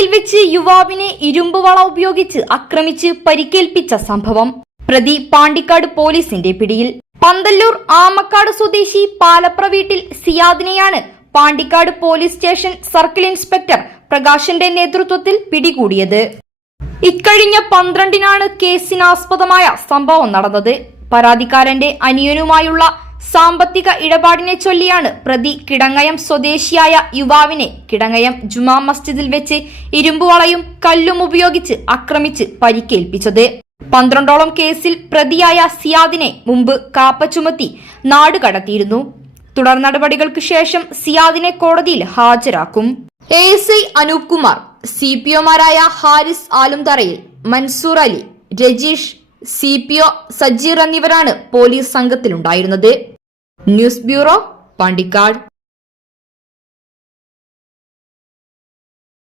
പള്ളിയിൽ വെച്ച് യുവാവിനെ ഇരുമ്പ് വള ഉപയോഗിച്ച് ആക്രമിച്ച് പരിക്കേൽപ്പിച്ച സംഭവം. പ്രതി പാണ്ടിക്കാട് പോലീസിന്റെ പിടിയിൽ. പന്തല്ലൂർ ആമക്കാട് സ്വദേശി പാലപ്ര വീട്ടിൽ സിയാദിനെയാണ് Pandikkad police station circle inspector പ്രകാശന്റെ നേതൃത്വത്തിൽ പിടികൂടിയത്. ഇക്കഴിഞ്ഞ പന്ത്രണ്ടിനാണ് കേസിനാസ്പദമായ സംഭവം നടന്നത്. പരാതിക്കാരന്റെ അനിയനുമായുള്ള സാമ്പത്തിക ഇടപാടിനെ ചൊല്ലിയാണ് പ്രതി കിടങ്ങയം സ്വദേശിയായ യുവാവിനെ കിടങ്ങയം ജുമാ മസ്ജിദിൽ വെച്ച് ഇരുമ്പുവളയും കല്ലും ഉപയോഗിച്ച് ആക്രമിച്ച് പരിക്കേൽപ്പിച്ചത്. പന്ത്രണ്ടോളം കേസിൽ പ്രതിയായ സിയാദിനെ മുമ്പ് കാപ്പ ചുമത്തി നാടുകടത്തിയിരുന്നു തുടർ നടപടികൾക്ക് ശേഷം സിയാദിനെ കോടതിയിൽ ഹാജരാക്കും. A S I Anoop Kumar C P ഒമാരായ Haris ആലുംതറയിൽ Mansoor Ali Rajeesh C P O Sajeer എന്നിവരാണ് പോലീസ് സംഘത്തിലുണ്ടായിരുന്നത്. News bureau Pandikkad.